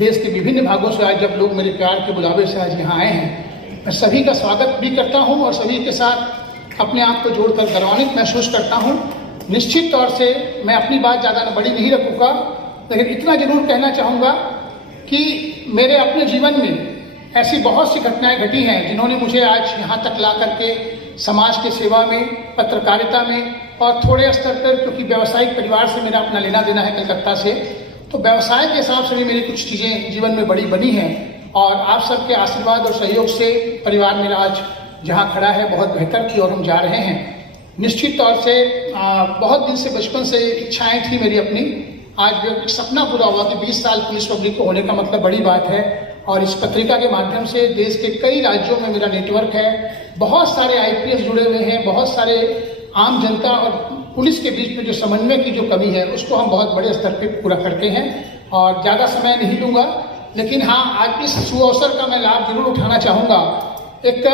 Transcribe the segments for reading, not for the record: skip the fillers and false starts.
देश के विभिन्न भागों से आज जब लोग मेरे प्यार के बुलावे से आज यहाँ आए हैं, मैं सभी का स्वागत भी करता हूँ और सभी के साथ अपने आप को जोड़कर गौरवान्वित महसूस करता हूँ। निश्चित तौर से मैं अपनी बात ज़्यादा बड़ी नहीं रखूँगा, लेकिन इतना जरूर कहना चाहूँगा कि मेरे अपने जीवन में ऐसी बहुत सी घटनाएं घटी हैं जिन्होंने मुझे आज यहाँ तक ला करके समाज की सेवा में, पत्रकारिता में और थोड़े स्तर पर, क्योंकि व्यावसायिक परिवार से मेरा अपना लेना देना है कलकत्ता से, तो व्यवसाय के हिसाब से भी मेरी कुछ चीज़ें जीवन में बड़ी बनी हैं और आप सबके आशीर्वाद और सहयोग से परिवार मेरा आज जहाँ खड़ा है बहुत बेहतर की ओर हम जा रहे हैं। निश्चित तौर से बहुत दिन से, बचपन से इच्छाएं थी मेरी अपनी, आज एक सपना पूरा हुआ कि 20 साल पुलिस पब्लिक को होने का मतलब बड़ी बात है और इस पत्रिका के माध्यम से देश के कई राज्यों में मेरा नेटवर्क है, बहुत सारे IPS जुड़े हुए हैं, बहुत सारे आम जनता और पुलिस के बीच में जो समन्वय की जो कमी है उसको हम बहुत बड़े स्तर पर पूरा करते हैं और ज़्यादा समय नहीं लूँगा। लेकिन हाँ, आज इस सुअवसर का मैं लाभ जरूर उठाना चाहूँगा। एक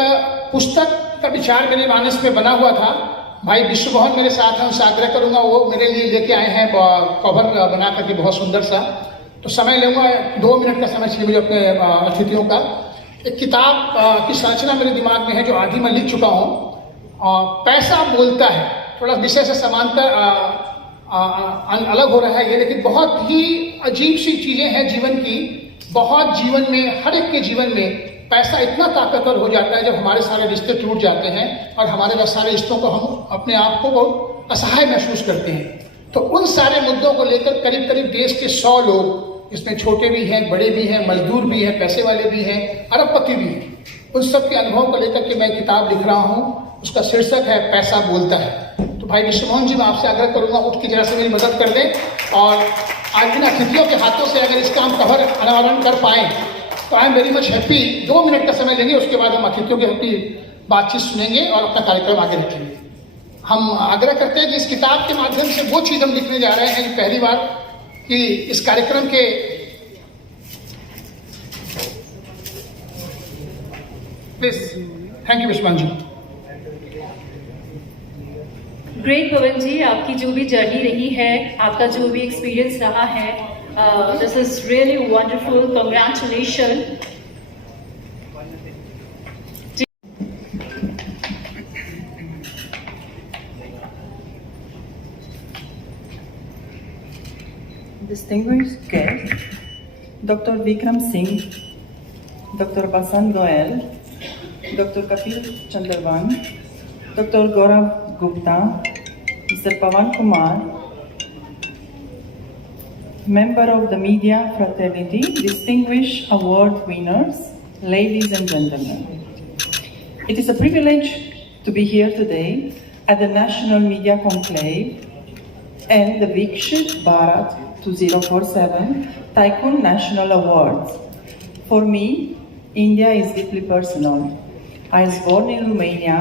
पुस्तक का विचार मेरे मानस में बना हुआ था, भाई विश्व मोहन मेरे साथ हैं, उनसे आग्रह करूँगा वो मेरे लिए लेके आए हैं कवर बना करके बहुत सुंदर सा। तो समय लूँगा, 2 मिनट का समय चाहिए मुझे अपने अतिथियों का। एक किताब की संरचना मेरे दिमाग में है जो आधी मैं लिख चुका हूँ, पैसा बोलता है। थोड़ा विषय से समांतर अलग हो रहा है ये, लेकिन बहुत ही अजीब सी चीज़ें हैं जीवन की। बहुत जीवन में, हर एक के जीवन में पैसा इतना ताकतवर हो जाता है जब हमारे सारे रिश्ते टूट जाते हैं और हमारे सारे रिश्तों को हम अपने आप को बहुत असहाय महसूस करते हैं। तो उन सारे मुद्दों को लेकर करीब करीब देश के 100 लोग, इसमें छोटे भी हैं, बड़े भी हैं, मजदूर भी हैं, पैसे वाले भी हैं, अरबपति भी हैं, उन सब के अनुभव को लेकर के मैं किताब लिख रहा हूँ। उसका शीर्षक है पैसा बोलता है। तो भाई विश्व मोहन जी, मैं आपसे आग्रह करूँगा उठ के जरा से मेरी मदद कर दें और आज इन अतिथियों के हाथों से अगर इसका हम कवर अनावरण कर पाएँ तो I am very much happy. 2 minute का समय लेंगे, उसके बाद हम अतिथियों की अपनी बातचीत सुनेंगे और अपना कार्यक्रम आगे रखेंगे। हम आग्रह करते हैं कि इस किताब के माध्यम से वो चीज़ हम लिखने जा रहे हैं कि पहली बार कि इस कार्यक्रम के please. Thank you Vishwan ji. Great Pawan ji, आपकी जो भी जर्नी रही है, आपका जो भी एक्सपीरियंस रहा है, this is really wonderful, congratulation. Distinguished guests, Dr. Vikram Singh, Dr. Basant Goel, Dr. Kapil Chandravan, Dr. Gaurav Gupta, Mr. Pawan Kumar, member of the media fraternity, distinguished award winners, ladies and gentlemen. It is a privilege to be here today at the National Media Conclave and the Viksit Bharat 2047 Tycoon National Awards. For me, India is deeply personal. I was born in Romania,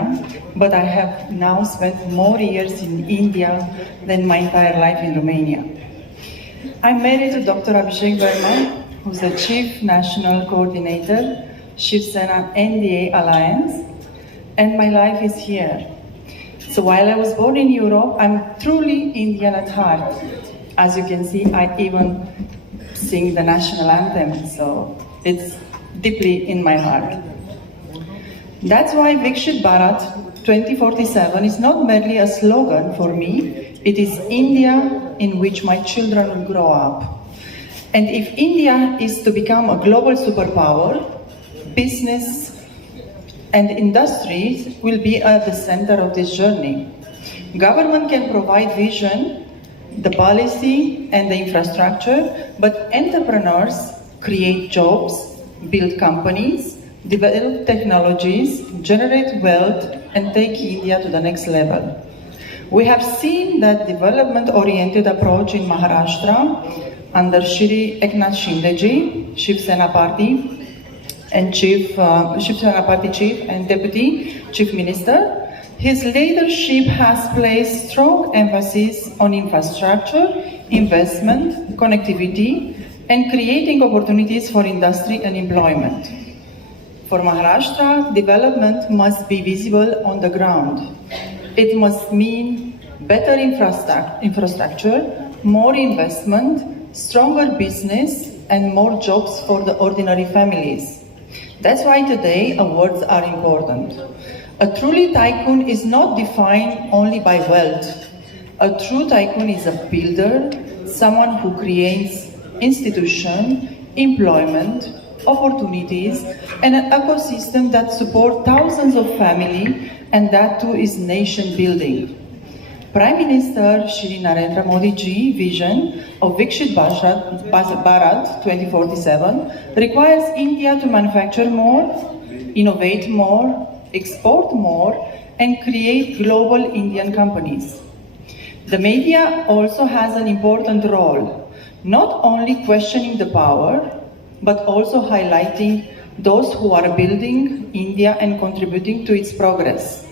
but I have now spent more years in India than my entire life in Romania. I'm married to Dr. Abhishek Verma, who's the Chief National Coordinator, Shiv Sena NDA Alliance, and my life is here. So while I was born in Europe, I'm truly Indian at heart. As you can see, I even sing the national anthem, so it's deeply in my heart. That's why Viksit Bharat 2047 is not merely a slogan for me, it is India in which my children will grow up. And if India is to become a global superpower, business and industries will be at the center of this journey. Government can provide vision, the policy and the infrastructure, but entrepreneurs create jobs, build companies, develop technologies, generate wealth, and take India to the next level. We have seen that development-oriented approach in Maharashtra under Shri Eknath Shindeji, Shiv Sena Party, and Shiv Sena Party Chief and Deputy Chief Minister. His leadership has placed strong emphasis on infrastructure, investment, connectivity, and creating opportunities for industry and employment. For Maharashtra, development must be visible on the ground. It must mean better infrastructure, more investment, stronger business, and more jobs for the ordinary families. That's why today awards are important. A truly tycoon is not defined only by wealth. A true tycoon is a builder, someone who creates institution, employment, opportunities, and an ecosystem that supports thousands of families, and that too is nation building. Prime Minister Shri Narendra Modi ji vision of Viksit Bharat 2047 requires India to manufacture more, innovate more, export more, and create global Indian companies. The media also has an important role, not only questioning the power, but also highlighting those who are building India and contributing to its progress.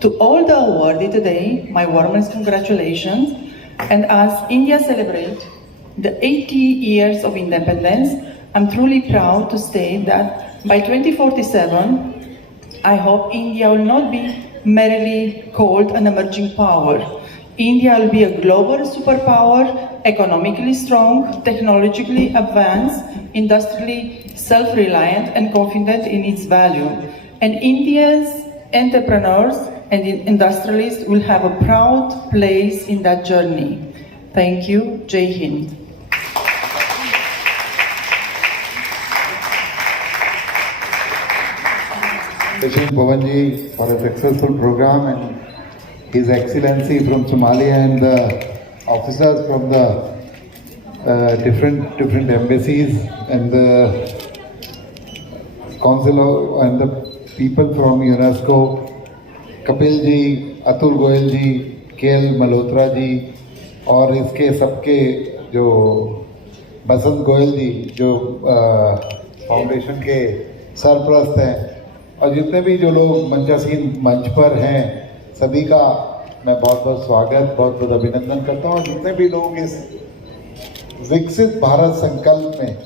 To all the awarded today, my warmest congratulations, and as India celebrates the 80 years of independence, I'm truly proud to state that by 2047, I hope India will not be merely called an emerging power. India will be a global superpower, economically strong, technologically advanced, industrially self-reliant and confident in its value. And India's entrepreneurs and industrialists will have a proud place in that journey. Thank you. Jai Hind. Wishing Pawanji for a successful program, and His Excellency from Somalia and the officers from the different embassies and the council and the people from UNESCO, Kapil ji, Atul Goyal ji, KL Malhotra ji और इसके सबके जो बसंत गोयल जी जो foundation के सरप्रस्त हैं और जितने भी जो लोग मंचासीन मंच पर हैं सभी का मैं बहुत बहुत स्वागत बहुत बहुत अभिनंदन करता हूँ। जितने भी लोग इस विकसित भारत संकल्प में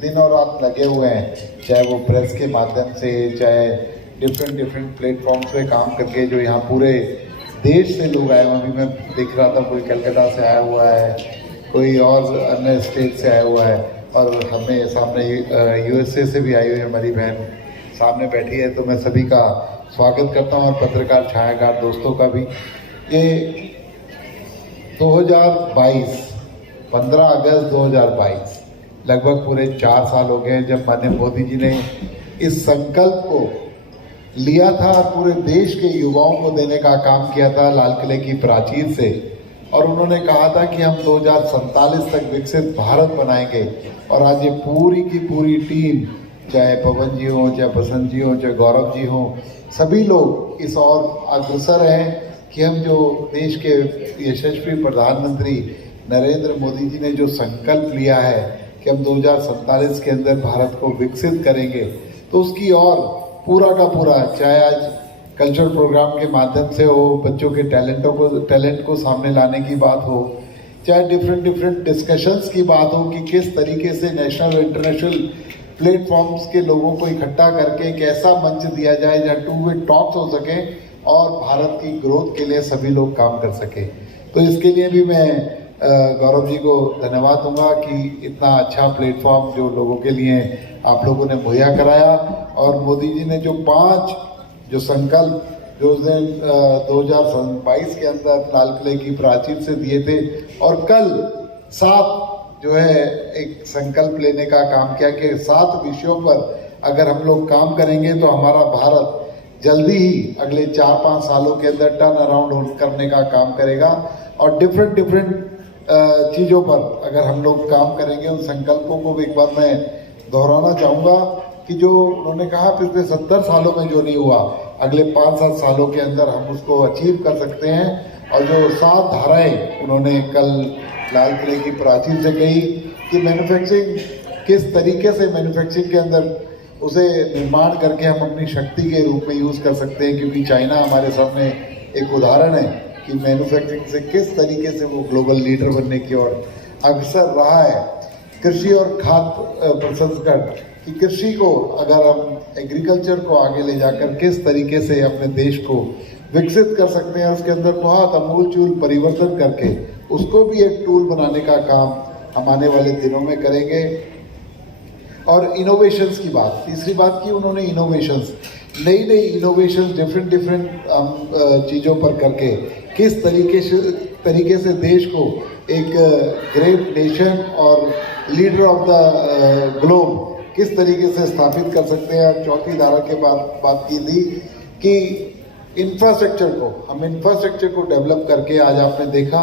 दिन और रात लगे हुए हैं, चाहे वो प्रेस के माध्यम से, चाहे डिफरेंट प्लेटफॉर्म्स पे काम करके, जो यहाँ पूरे देश से लोग आए हुए हैं। अभी मैं देख रहा था कोई कलकत्ता से आया हुआ है, कोई और अन्य स्टेट से आया हुआ है और हमें सामने यूएसए से भी आई हुई हमारी बहन सामने बैठी है। तो मैं सभी का स्वागत करता हूँ और पत्रकार छायाकार दोस्तों का भी। ये 2022 15 अगस्त 2022 लगभग पूरे 4 साल हो गए जब माननीय मोदी जी ने इस संकल्प को लिया था और पूरे देश के युवाओं को देने का काम किया था लाल किले की प्राचीर से। और उन्होंने कहा था कि हम 2047 तक विकसित भारत बनाएंगे। और आज ये पूरी की पूरी टीम, चाहे पवन जी हों, चाहे बसंत जी हों, चाहे गौरव जी हों, सभी लोग इस और अग्रसर हैं कि हम जो देश के यशस्वी प्रधानमंत्री नरेंद्र मोदी जी ने जो संकल्प लिया है कि हम 2047 के अंदर भारत को विकसित करेंगे, तो उसकी और पूरा का पूरा, चाहे आज कल्चरल प्रोग्राम के माध्यम से हो, बच्चों के टैलेंट को सामने लाने की बात हो, चाहे डिफरेंट डिस्कशंस की बात हो कि किस तरीके से नेशनल और इंटरनेशनल प्लेटफॉर्म्स के लोगों को इकट्ठा करके एक ऐसा मंच दिया जाए जहाँ टू वे टॉक्स हो सके और भारत की ग्रोथ के लिए सभी लोग काम कर सके। तो इसके लिए भी मैं गौरव जी को धन्यवाद दूंगा कि इतना अच्छा प्लेटफॉर्म जो लोगों के लिए आप लोगों ने मुहैया कराया। और मोदी जी ने जो 5 जो संकल्प जो उस दिन 2022 के अंदर लाल किले की प्राचीर से दिए थे और कल 7 जो है एक संकल्प लेने का काम किया कि 7 विषयों पर अगर हम लोग काम करेंगे तो हमारा भारत जल्दी ही अगले 4-5 सालों के अंदर टर्न अराउंड करने का काम करेगा। और डिफरेंट चीज़ों पर अगर हम लोग काम करेंगे, उन संकल्पों को भी एक बार मैं दोहराना चाहूँगा कि जो उन्होंने कहा पिछले 70 सालों में जो नहीं हुआ, अगले 5-7 सालों के अंदर हम उसको अचीव कर सकते हैं। और जो 7 धाराएं उन्होंने कल लाल किले की प्राचीर से कही कि मैन्युफैक्चरिंग किस तरीके से मैन्युफैक्चरिंग के अंदर उसे निर्माण करके हम अपनी शक्ति के रूप में यूज़ कर सकते हैं, क्योंकि चाइना हमारे सामने एक उदाहरण है कि मैन्युफैक्चरिंग से किस तरीके से वो ग्लोबल लीडर बनने की ओर अग्रसर रहा है। कृषि और खाद्य प्रसंस्करण कि कृषि को अगर हम एग्रीकल्चर को आगे ले जाकर किस तरीके से अपने देश को विकसित कर सकते हैं, उसके अंदर बहुत अमूलचूल परिवर्तन करके उसको भी एक टूल बनाने का काम हम आने वाले दिनों में करेंगे। और इनोवेशंस की बात, तीसरी बात की उन्होंने इनोवेशंस, नई नई इनोवेशंस डिफरेंट चीज़ों पर करके किस तरीके से देश को एक ग्रेट नेशन और लीडर ऑफ द ग्लोब किस तरीके से स्थापित कर सकते हैं। चौथी धारा के बाद बात की थी कि हम इंफ्रास्ट्रक्चर को डेवलप करके आज आपने देखा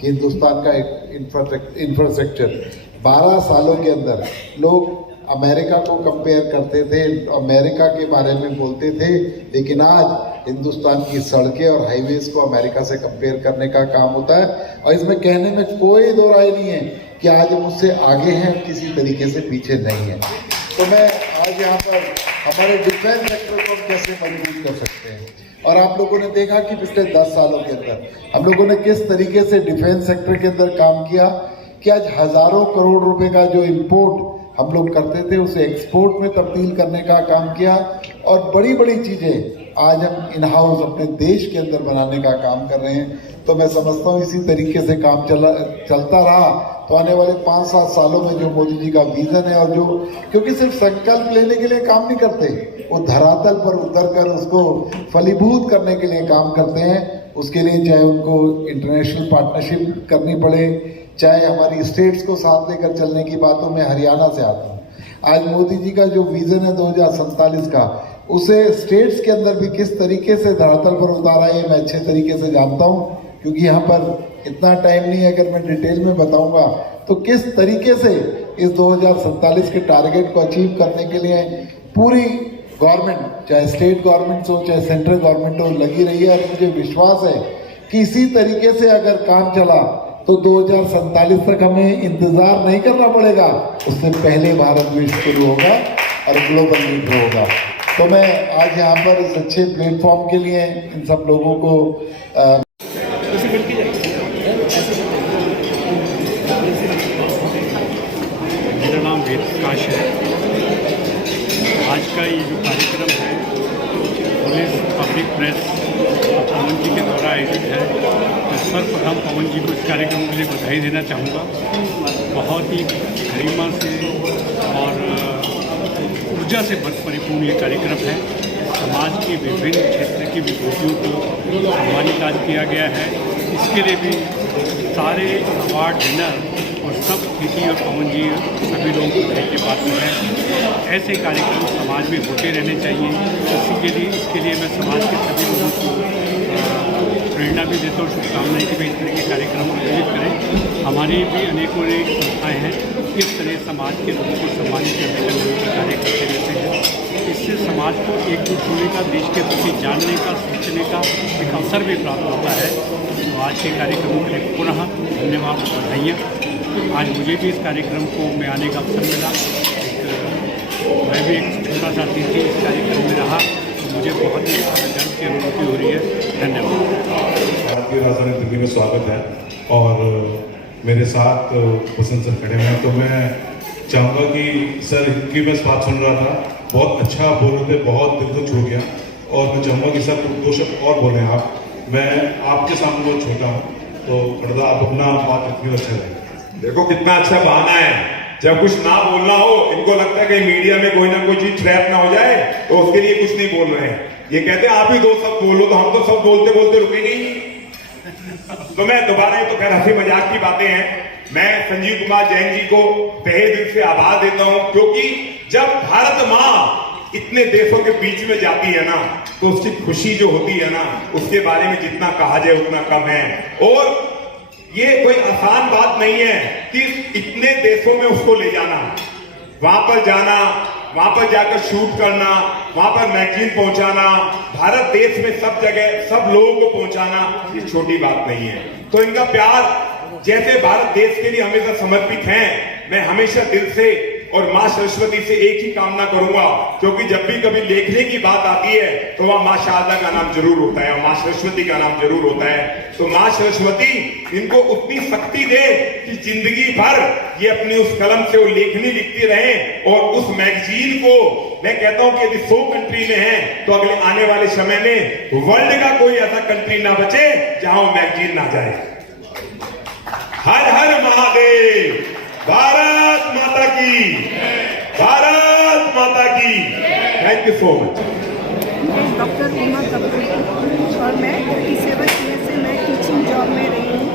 कि हिंदुस्तान का एक इंफ्रास्ट्रक्चर 12 सालों के अंदर लोग अमेरिका को कंपेयर करते थे, अमेरिका के बारे में बोलते थे, लेकिन आज हिंदुस्तान की सड़कें और हाईवेज को अमेरिका से कंपेयर करने का काम होता है। और इसमें कहने में कोई दो राय नहीं है कि आज हम उससे आगे हैं, किसी तरीके से पीछे नहीं है। तो मैं आज यहाँ पर हमारे डिफेंस सेक्टर को कैसे मजबूत कर सकते हैं, और आप लोगों ने देखा कि पिछले 10 सालों के अंदर हम लोगों ने किस तरीके से डिफेंस सेक्टर के अंदर काम किया कि आज हजारों करोड़ रुपए का जो इंपोर्ट हम लोग करते थे उसे एक्सपोर्ट में तब्दील करने का काम किया, और बड़ी बड़ी चीज़ें आज हम इन हाउस अपने देश के अंदर बनाने का काम कर रहे हैं। तो मैं समझता हूँ इसी तरीके से काम चलता रहा तो आने वाले 5-7 सालों में जो मोदी जी का विजन है, और जो क्योंकि सिर्फ संकल्प लेने के लिए काम नहीं करते, वो धरातल पर उतर कर उसको फलीभूत करने के लिए काम करते हैं। उसके लिए चाहे उनको इंटरनेशनल पार्टनरशिप करनी पड़े, चाहे हमारी स्टेट्स को साथ लेकर चलने की बातों में हरियाणा से आता हूँ। आज मोदी जी का जो विजन है 2047 का, उसे स्टेट्स के अंदर भी किस तरीके से धरातल पर उतारा है मैं अच्छे तरीके से जानता हूँ, क्योंकि यहाँ पर इतना टाइम नहीं है। अगर मैं डिटेल में बताऊंगा तो किस तरीके से इस 2047 के टारगेट को अचीव करने के लिए पूरी गवर्नमेंट, चाहे स्टेट गवर्नमेंट हो चाहे सेंट्रल गवर्नमेंट हो, लगी रही है। और मुझे विश्वास है कि इसी तरीके से अगर काम चला तो 2047 तक हमें इंतजार नहीं करना पड़ेगा, उससे पहले भारत विश्व शुरू होगा और ग्लोबल लीडर होगा। तो मैं आज यहाँ पर इस अच्छे प्लेटफॉर्म के लिए इन सब लोगों को मेरा नाम वेद प्रकाश है। आज का ये जो कार्यक्रम है पुलिस पब्लिक प्रेस पवन जी के द्वारा आयोजित है। मैं सर्वप्रथम पवन जी को इस कार्यक्रम के लिए बधाई देना चाहूँगा। बहुत ही गरिमा से और ऊर्जा से परिपूर्ण ये कार्यक्रम है। समाज के विभिन्न क्षेत्र की विभूतियों को सम्मानित आज किया गया है। इसके लिए भी सारे अवार्ड विनर और सब कृति और पवन जी सभी लोग के पात्र हैं। ऐसे कार्यक्रम समाज में होते रहने चाहिए। इसके लिए मैं समाज के सभी लोगों को प्रेरणा भी देता हूँ, शुभकामनाएं कि भाई इस तरह के कार्यक्रम आयोजित करें। हमारी भी अनेकों संस्थाएँ हैं, इस तरह समाज के लोगों को सम्मानित करने का निरंतर कार्य करते रहते हैं। इससे समाज को एकजुट होने का, देश के प्रति जानने का, सोचने का एक अवसर भी प्राप्त होता है। तो आज के कार्यक्रमों के लिए पुनः धन्यवाद, बधाइयाँ। आज मुझे भी इस कार्यक्रम को में आने का अवसर मिला। मैं भी एक छोटा सा अतिथि इस कार्यक्रम में रहा, तो मुझे बहुत ही गर्व की अनुभूति हो रही है। धन्यवाद। भारतीय राजधानी दिल्ली में स्वागत है, और मेरे साथ बसंत सर खड़े हैं। तो मैं चाहूँगा कि सर इनकी मैं बात सुन रहा था, बहुत अच्छा बोल रहे थे, बहुत दिल को छू गया। और मैं चाहूँगा कि सर 2 शब्द और बोलें आप। मैं आपके सामने बहुत छोटा हूँ, तो पर्दा आप अपना बात इतनी अच्छा है। देखो कितना अच्छा बहाना है, जब कुछ ना बोलना हो इनको लगता है कि मीडिया में कोई ना कोई चीज ट्रैप ना हो जाए, तो उसके लिए कुछ नहीं बोल रहे हैं। ये कहते हैं आप ही 2 शब्द बोलो, तो हम तो सब बोलते बोलते रुकेंगे ही। तो मैं दोबारा, ये तो खैर हंसी मजाक की बातें हैं, मैं संजीव कुमार जैन जी को तहे दिल से आभार देता हूं, क्योंकि जब भारत माँ इतने देशों के बीच में जाती है ना, तो उसकी खुशी जो होती है ना, उसके बारे में जितना कहा जाए उतना कम है। और ये कोई आसान बात नहीं है कि इतने देशों में उसको ले जाना, वहां पर जाना, वहां पर जाकर शूट करना, वहां पर मैगजीन पहुंचाना, भारत देश में सब जगह सब लोगों को पहुंचाना, ये छोटी बात नहीं है। तो इनका प्यार जैसे भारत देश के लिए हमेशा समर्पित हैं, मैं हमेशा दिल से और माँ सरस्वती से एक ही कामना करूंगा, क्योंकि जब भी कभी लेखने की बात आती है तो वहां माँ शारदा का नाम जरूर होता है और माँ सरस्वती का नाम जरूर होता है। तो माँ सरस्वती इनको उतनी शक्ति दे कि जिंदगी भर ये अपनी उस कलम से वो लेखनी लिखती रहे, और उस मैगजीन को मैं कहता हूं कि यदि 100 कंट्री में है तो अगले आने वाले समय में वर्ल्ड का कोई ऐसा कंट्री ना बचे जहां वो मैगजीन ना जाए। हर हर महादेव, भारत माता की, Bharat thank you so much. मैं डॉक्टर उमा कपूर और मैं 37 ईयर से मैं टीचिंग जॉब में रही हूँ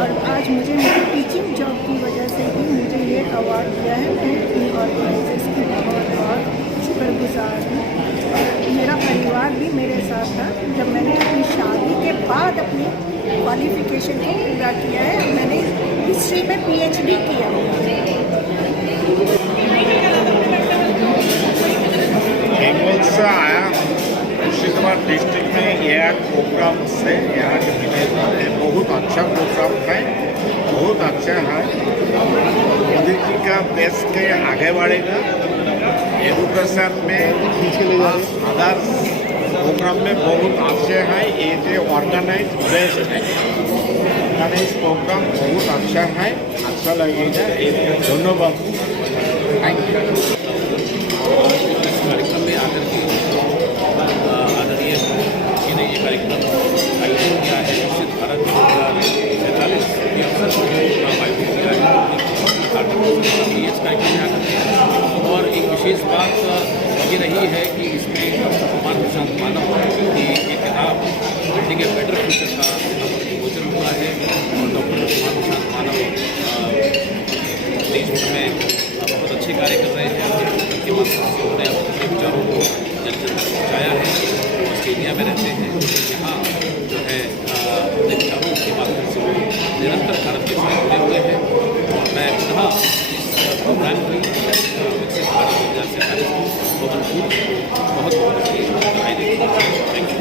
और आज मुझे मेरी टीचिंग जॉब की वजह से ही मुझे ये अवार्ड दिया है। मैं इन ऑर्गेनाइजर्स की बहुत शुक्रगुजार हूँ। मेरा परिवार भी मेरे साथ था जब मैंने अपनी शादी के बाद अपनी क्वालिफिकेशन को पूरा किया है। मैंने हिस्ट्री में PhD किया। बेंगल से आया मुर्शिदाबाद डिस्ट्रिक्ट में यह प्रोग्राम से यहाँ के विलेज बहुत अच्छा प्रोग्राम है, बहुत अच्छा है। मोदी जी का देश के आगे बढ़ेगा। एजुकेशन में अदर प्रोग्राम में बहुत अच्छे हैं। ये जो ऑर्गेनाइज बेस्ट है, ऑर्गेनाइज प्रोग्राम बहुत अच्छा है, अच्छा लगेगा। धन्यवाद, थैंक यू। कार्यक्रम में आकर के आदरणीय जी ने ये कार्यक्रम आयोजित किया है। विकसित भारत 47 के अवसर पर प्रोग्राम आयोजित किया है इस कार्यक्रम में आकर। और एक विशेष बात ये रही है कि इसमें डॉक्टर कुमार प्रसाद मानव की एक किताब बिल्डिंग ए बेटर फ्यूचर का विमोचन हुआ है। और डॉक्टर कुमार प्रसाद मानव देश भर में बहुत अच्छे कार्य कर रहे हैं। उनके माध्यम से उन्होंने अपने विचारों को जन जन तक पहुँचाया है। ऑस्ट्रेलिया में रहते हैं, यहाँ जो है अपने विचारों के माध्यम से वो निरंतर भारत के साथ जुड़े हुए हैं। और मैं पुनः इस प्रोग्राम की विकसित भारत 2047 को बहुत बधाई देता हूँ। Thank you.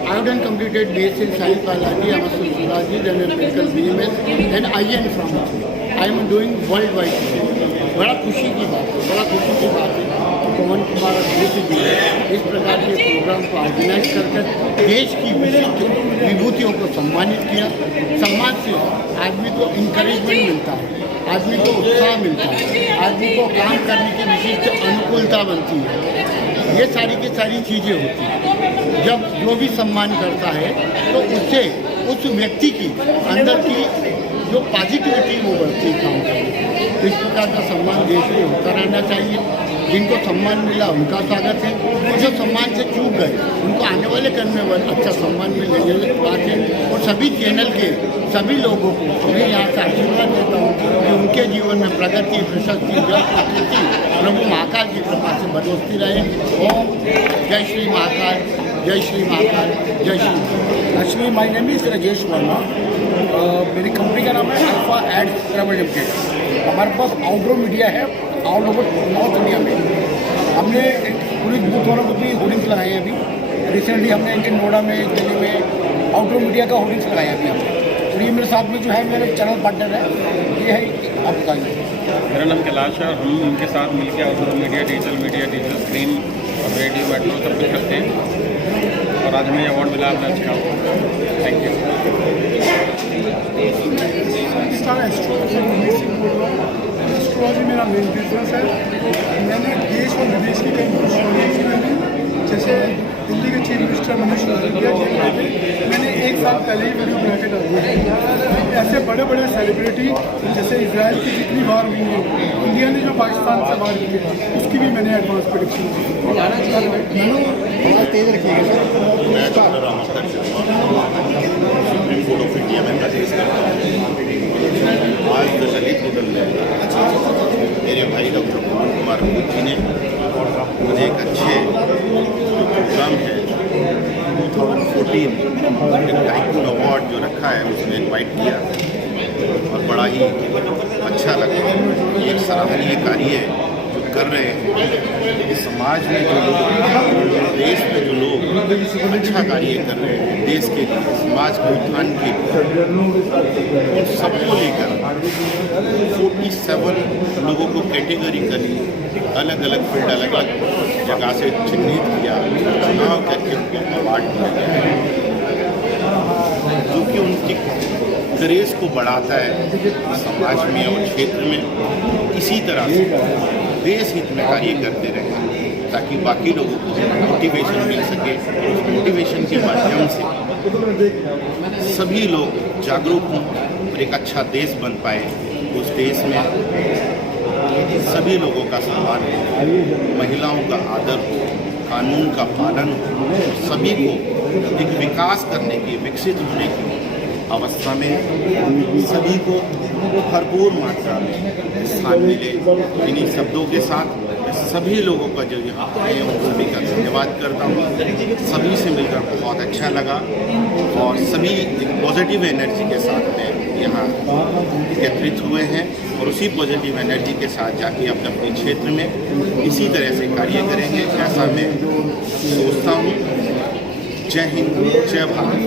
I have done completed BSc in Science Biology, I am a sociology, then a medical BMS, then IN from I am doing worldwide. बड़ा खुशी की बात है, बड़ा खुशी की बात है कि पवन कुमार अग्रवाल जी ने इस प्रकार के प्रोग्राम को ऑर्गेनाइज कर देश की विशिष्ट विभूतियों को सम्मानित किया। सम्मान से आदमी को इंकरेजमेंट मिलता है, आदमी को उत्साह मिलता है, आदमी को काम करने की विशिष्ट अनुकूलता बनती है। ये सारी की सारी चीज़ें होती हैं। जब जो भी सम्मान करता है तो उससे उस व्यक्ति की अंदर की जो पॉजिटिविटी वो बढ़ती काम करती है। इस प्रकार का सम्मान देश में होता रहना चाहिए। जिनको सम्मान मिला उनका स्वागत है, और जो सम्मान से चूक गए उनको आने वाले कर्म में अच्छा सम्मान मिलने की बात है। और सभी चैनल के सभी लोगों को मैं यहाँ से आशीर्वाद देता हूँ कि उनके जीवन में प्रगति, प्रशस्ति, जय कीर्ति प्रभु महाकाल की कृपा से बढ़ोतरी रहे। ओम जय श्री महाकाल, जय श्री महाकाल, जय Shri. Actually my name is Rajesh Verma. मेरी कंपनी का नाम है अल्फा एड ट्रैवल लिमिटेड। हमारे पास आउटडोर मीडिया है ऑल ओवर नॉर्थ इंडिया में। हमने पुलिस बूथ वालों को भी होर्डिंग्स लगाए हैं। अभी रिसेंटली हमने इनके नोएडा में, दिल्ली में आउटडोर मीडिया का होर्डिंग्स लगाया अभी हमने। और ये मेरे साथ में जो है मेरे चैनल पार्टनर है, ये है आप बताइए। मेरा नाम कैलाश है और हम उनके साथ मिलकर आउटडोर मीडिया, डिजिटल स्क्रीन और रेडियो मेट्रो सब कुछ करते हैं। और आज हमें अवार्ड मिला अपना अच्छा। Thank you. एस्ट्रोलॉजी मेरा मेन बिजनेस है। मैंने देश और विदेश की कई एस्ट्रोलॉजी जैसे दिल्ली के चीफ मिनिस्टर मनीष सिसोदिया जी के मैंने 1 साल पहले ही वीडियो बना के डाली है। ऐसे बड़े बड़े सेलिब्रिटी जैसे इजराइल की जितनी बार हुई है, इंडिया ने जो पाकिस्तान से बाहर की है उसकी भी मैंने एडवांस प्रेडिक्शन की। तेज रखिएगा। मैं doctor Ramavatar Sharma, Supreme Court of India में प्रैक्टिस करता हूँ। आज दलित निकल रहे मेरे भाई डॉक्टर पवन कुमार जी ने मुझे एक अच्छे जो प्रोग्राम है 2014 एक टाइकून अवार्ड जो रखा है उसमें इनवाइट किया और बड़ा ही अच्छा लगा। ये एक सराहनीय कार्य है जो कर रहे हैं। इस समाज में जो लोग, देश में जो लोग अच्छा कार्य कर रहे हैं देश के लिए, समाज के उत्थान के लिए, सबको लेकर 47 लोगों को कैटेगरिकली अलग अलग फील्ड, अलग अलग जगह से चिन्हित किया, चुनाव करके उनको अवार्ड दिया गया जो कि उनकी क्रेज़ को बढ़ाता है समाज में और क्षेत्र में। इसी तरह से देश हित में कार्य करते रहे ताकि बाकी लोगों को मोटिवेशन मिल सके। उस मोटिवेशन के माध्यम से सभी लोग जागरूक हों और एक अच्छा देश बन पाए। उस देश में सभी लोगों का सम्मान हो, महिलाओं का आदर हो, कानून का पालन हो, सभी को एक विकास करने की, विकसित होने की अवस्था में सभी को भरपूर मात्रा में स्थान मिले। इन्हीं शब्दों के साथ मैं सभी लोगों का जो यहाँ आए हैं उन सभी का धन्यवाद करता हूँ। सभी से मिलकर बहुत अच्छा लगा और सभी एक पॉजिटिव एनर्जी के साथ में यहाँ एकत्रित हुए हैं और उसी पॉजिटिव एनर्जी के साथ जाके अपने अपने क्षेत्र में इसी तरह से कार्य करेंगे ऐसा मैं सोचता हूँ। जय हिंद, जय Bharat.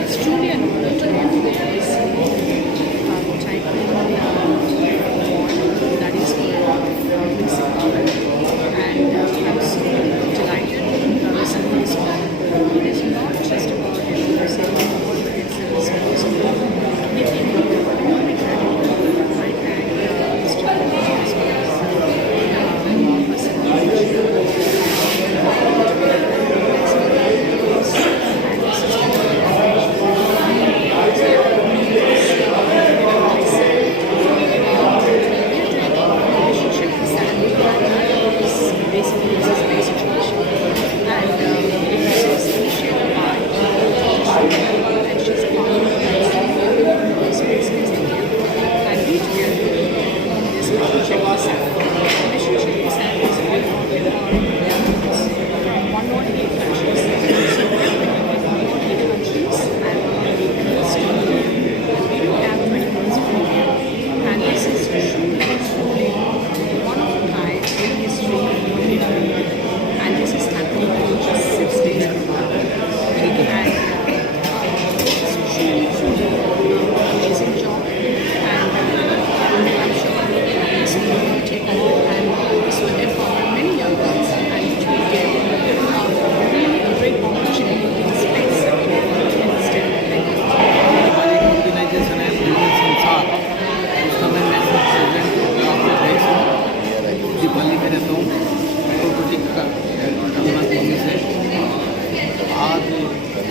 It's truly an honor to be able to receive type that is for Miss and I'm so delighted to receive this honor. It is not just about receiving an award, it's a responsibility. Making me very grateful. I thank Mr. as well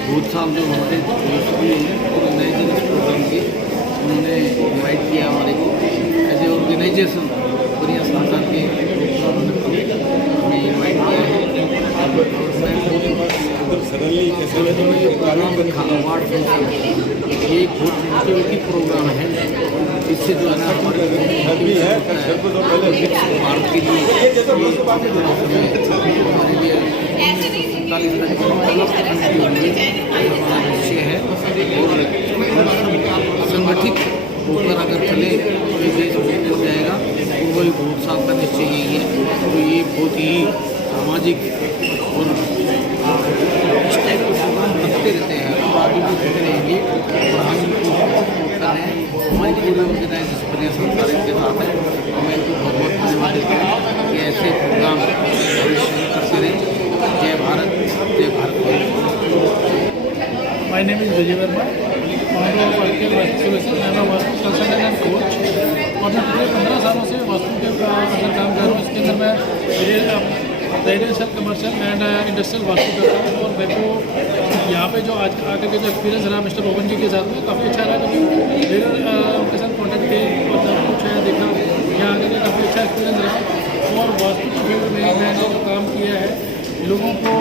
भूत साहब जो हमारे दोस्त भी हैं organiser इस programme की, उन्होंने इनवाइट किया हमारे को एज ए ऑर्गेनाइजेशन बढ़िया संस्थान के हमें इनवाइट किया है। उन्होंने जो प्रोग्राम रखा अवार्ड फंक्शन, ये एक बहुत इंटीमेटिव प्रोग्राम है। इससे जो है ना हमारे भारत के लिए हमारे लिए 47 हमारा विषय है और संगठित होकर अगर चले तो ये देश हो जाएगा। और वही बहुत साल का निश्चय यही है। तो ये बहुत ही सामाजिक और इस टाइप के प्रोग्राम रखते रहते हैं और आगे भी होते रहेंगे। और हम इनको करें हमारी पूरी ऑर्गेनाइजेशन बढ़िया संसार के साथ है। मैं इनको बहुत बहुत धन्यवाद देता हूँ कि ऐसे प्रोग्राम भविष्य में करते रहें। जय भारत, जय Bharat. My name is Vijay Verma, founder of Arcade Vastu Solutions. I am a vastu consultant and coach और मैं पिछले 15 सालों से वास्तु के अंदर काम कर रहा हूँ। इसके अंदर मैं residential, commercial and industrial vastu करता हूँ। और मेरे को यहाँ पे जो आज आकर के जो एक्सपीरियंस रहा मिस्टर पवन जी के साथ में काफ़ी अच्छा रहा, क्योंकि मेरे उनके साथ कॉन्टैक्ट किए और सब कुछ है देखा, यहाँ आकर के काफ़ी अच्छा एक्सपीरियंस रहा। और वास्तु के फील्ड में मैंने जो काम किया है, लोगों को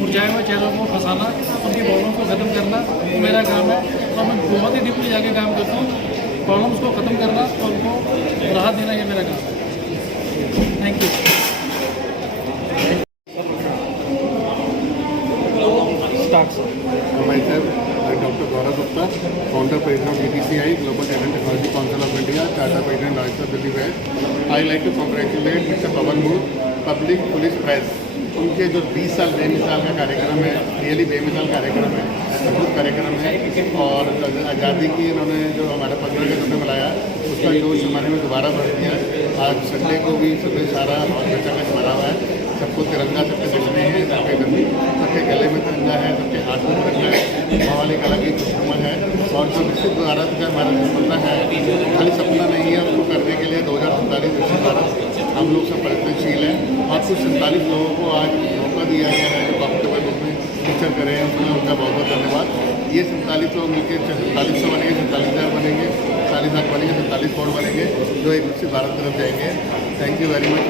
मुरझाए हुए चेहरों को फंसाना, उनकी प्रॉब्लम को ख़त्म करना मेरा काम है। और मैं बहुत ही डीपली जाके काम करता हूँ। प्रॉब्लम्स को ख़त्म करना और उनको राहत देना, ये मेरा काम है। Thank you. Myself, I am Dr. Gaurav Gupta, founder president of GTCI, Global Talent Technology Council of India, Charter President Rajasthan Delhi West. I like to congratulate Mr. Pawan Moore, Public Police Press. उनके जो 20 साल बेमिसाल का कार्यक्रम है, really बेमिसाल कार्यक्रम है, अद्भुत कार्यक्रम है। और आज़ादी की इन्होंने जो हमारा 15 अगस्त में बुलाया, उसका जोश हमारे में दोबारा बढ़ दिया। आज संडे को भी सुबह सारा बहुत अच्छा का भरा हुआ है। सबको तिरंगा, सबके दिखने हैं, सबके गले, सबके गले में तिरंगा है, सबके हाथ में तिरंगा है। माहौल एक अलग ही खुशनुमा है। और जो विकसित भारत का हमारा सपना है, खाली सपना नहीं है, उसको करने के लिए 2047 विकसित भारत हम लोग सब प्रयत्नशील हैं। और कुछ 47 लोगों को आज मौका दिया गया है जो कॉम्पिटेबल रूप में टीचर करें, उसमें उनका बहुत बहुत धन्यवाद। ये 4700 मिलकर 4700 बनेंगे, 47,000 बनेंगे, 40 लाख बनेंगे, 47 करोड़ बनेंगे, जो एक से भारत तरफ जाएंगे। Thank you very much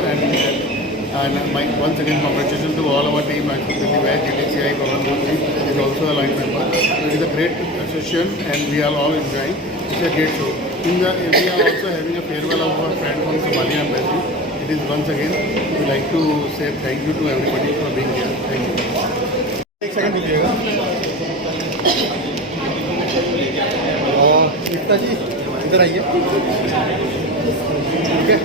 and my once again congratulations to all our team at Delhi West, GTCI, Pawan Modi is also a line member. It is a great association and we are all enjoying. It's a great show. We are also having a farewell of our friend from Somalia Embassy. It is once again, we like to say thank you to everybody for being here. Thank you. एक second दीजिएगा। एकता जी इधर आइए। ठीक है।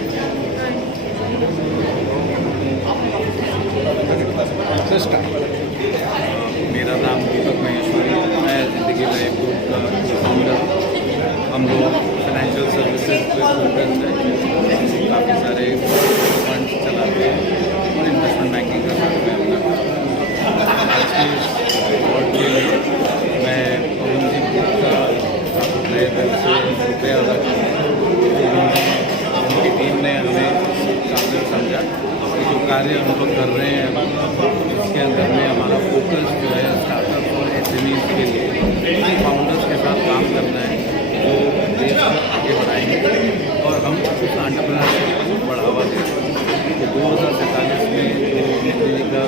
मेरा नाम दीपक महेश्वरी, मैं जिंदगी में एक ग्रुप का फाउंडर। हम लोग फाइनेंशियल सर्विसेज पे फोकस है, काफ़ी सारे फंड्स चलाते हैं और इन्वेस्टमेंट बैंकिंग का काम है अपना। आज के वर्ड के लिए मैं पवन जी ग्रुप का नए दिल से रुपये अदा उनकी टीम ने हमें काबिल समझा कि जो कार्य हम लोग कर रहे हैं इसके अंदर में हमारा फोकस जो है स्टार्टअप और एसएमईज के लिए फाउंडर्स के साथ काम करना है जो देश को आगे बढ़ाएंगे और हम उस एंटरप्रेन्योरशिप को बढ़ावा देंगे। तो 2047 में जो दिल्ली का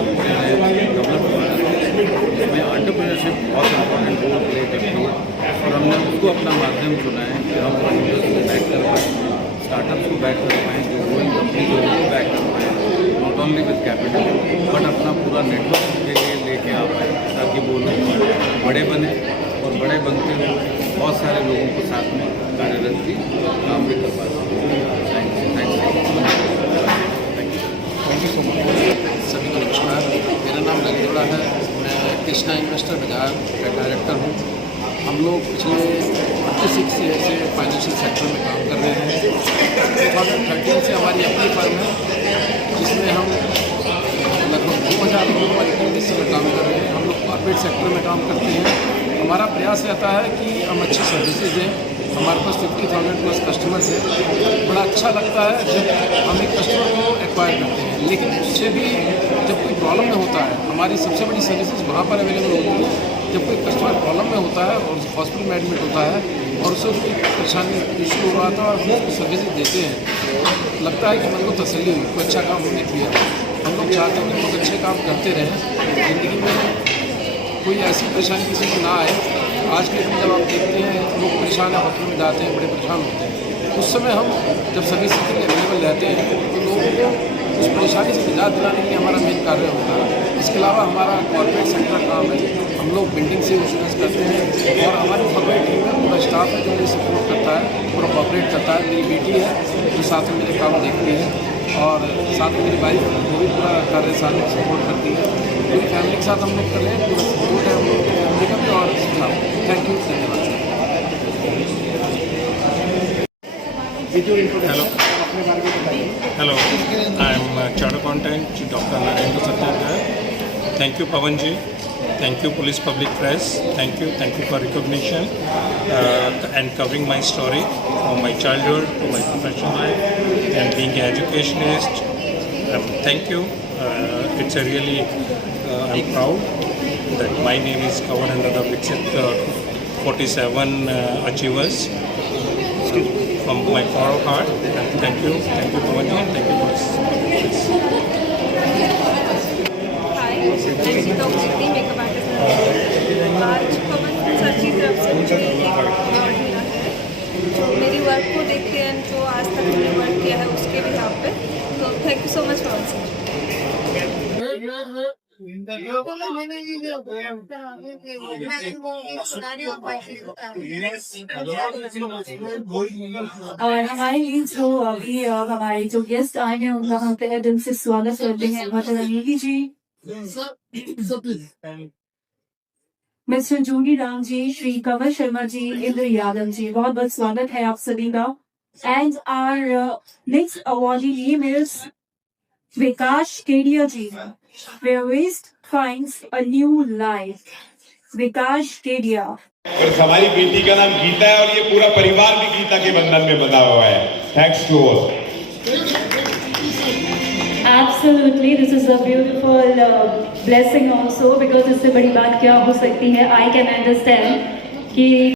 डेवलप हुआ है इसमें एंटरप्रेन्योरशिप बहुत इंपॉर्टेंट रोल प्ले करती है और हमने उसको अपना माध्यम चुना है कि हम फाउंडर्स को बैक कर पाएँ, स्टार्टअप्स को बैक कर पाएँ, जो ग्रोइंग कंपनी जो उनको बैक कर पाएँ, not only with capital but अपना पूरा नेटवर्क के लिए लेके आ पाए ताकि वो लोग बड़े बने और बड़े बनते हुए बहुत सारे लोगों को साथ में कार्यरत भी काम भी कर पाते हैं। Thank you so much. सभी को नमस्कार, मेरा नाम ललितोड़ा है, मैं कृष्णा इन्वेस्टर बाजार का डायरेक्टर हूँ। हम लोग पिछले 26 ईयर से फाइनेंशियल सेक्टर में काम कर रहे हैं। 2013 से हमारी अपनी फर्म है जिसमें हम लगभग 2000 लोगों पर इक्विटी में काम कर रहे हैं। हम लोग कॉर्पोरेट सेक्टर में काम करते हैं। हमारा प्रयास रहता है कि हम अच्छी सर्विसेज दें। हमारे पास 50,000 प्लस कस्टमर्स हैं। बड़ा अच्छा लगता है जब हम एक कस्टमर को एक्वायर करते हैं, लेकिन उससे भी जब कोई प्रॉब्लम में होता है, हमारी सबसे बड़ी सर्विसेज वहाँ पर अवेलेबल होती है जब कोई कस्टमर प्रॉब्लम में होता है और हॉस्पिटल में एडमिट होता है और उससे कोई परेशानी इशू हो रहा था और हम उसको सर्विसेज देते हैं, लगता है कि मन को तसल्ली हुई, कोई अच्छा काम हमने किया। हम लोग चाहते हैं कि लोग अच्छे काम करते रहें, ज़िंदगी में कोई ऐसी परेशानी किसी को ना आए। आज के दिन जब आप देखते हैं लोग परेशान है, हॉस्पिटल में जाते हैं, बड़े परेशान होते हैं, उस समय हम जब सर्विस के लिए अवेलेबल रहते हैं तो लोगों को उस परेशानी से निजात दिलाने के लिए हमारा मेन कार्य होता है। इसके अलावा हमारा कॉर्पोरेट सेक्टर काम है, हम लोग बिल्डिंग से इंश्योरेंस करते हैं और हमारी कॉर्पोरेट टीम में पूरा स्टाफ है जो मुझे सपोर्ट करता है, पूरा कॉर्पोरेट करता है। मेरी बेटी है जो साथ में मेरे काम देखती है और साथ में मेरी वाइफ वो भी पूरा कार्य साथ में सपोर्ट करती है। पूरी फैमिली के साथ हम लोग कर रहे हैं, पूरा सपोर्ट है हम लोग की फैमिली का भी और थैंक यू, धन्यवाद। Hello, I am Chartered Accountant Dr. Narendra Satyarthi. Thank you, Pawan ji. Thank you, Police Public Press. Thank you for recognition and covering my story from my childhood to my professional life and being an educationist. Thank you. It's a really, I'm proud that my name is covered under the Viksit 47 achievers. From my core of heart, thank you, Pawan ji, and thank you for this. Hi, I'm Sita Ushiti, makeup artist. आज पवन sir की तरफ से मुझे एक award मिला है, तो मेरी वर्क को देख के जो आज तक मैंने वर्क किया है उसके भी यहाँ पे, तो thank you so much Pawan sir. और हमारे लिए जो अभी हमारे जो गेस्ट आए हैं उनका हम तहे दिल से स्वागत करते हैं। मोहतरम जी, मिस्टर जोनी राम जी, श्री कंवर शर्मा जी, इंद्र यादव जी, बहुत बहुत स्वागत है आप सभी का। And our next awardee name is Vikas Kedia ji, where waste finds a new life. Vikas Kedia. और हमारी बेटी का नाम गीता है और ये पूरा परिवार भी गीता के बंधन में बंधा हुआ है। Thanks to all. आप Absolutely, this is a beautiful blessing also, because इससे बड़ी बात क्या हो सकती है. I can understand कि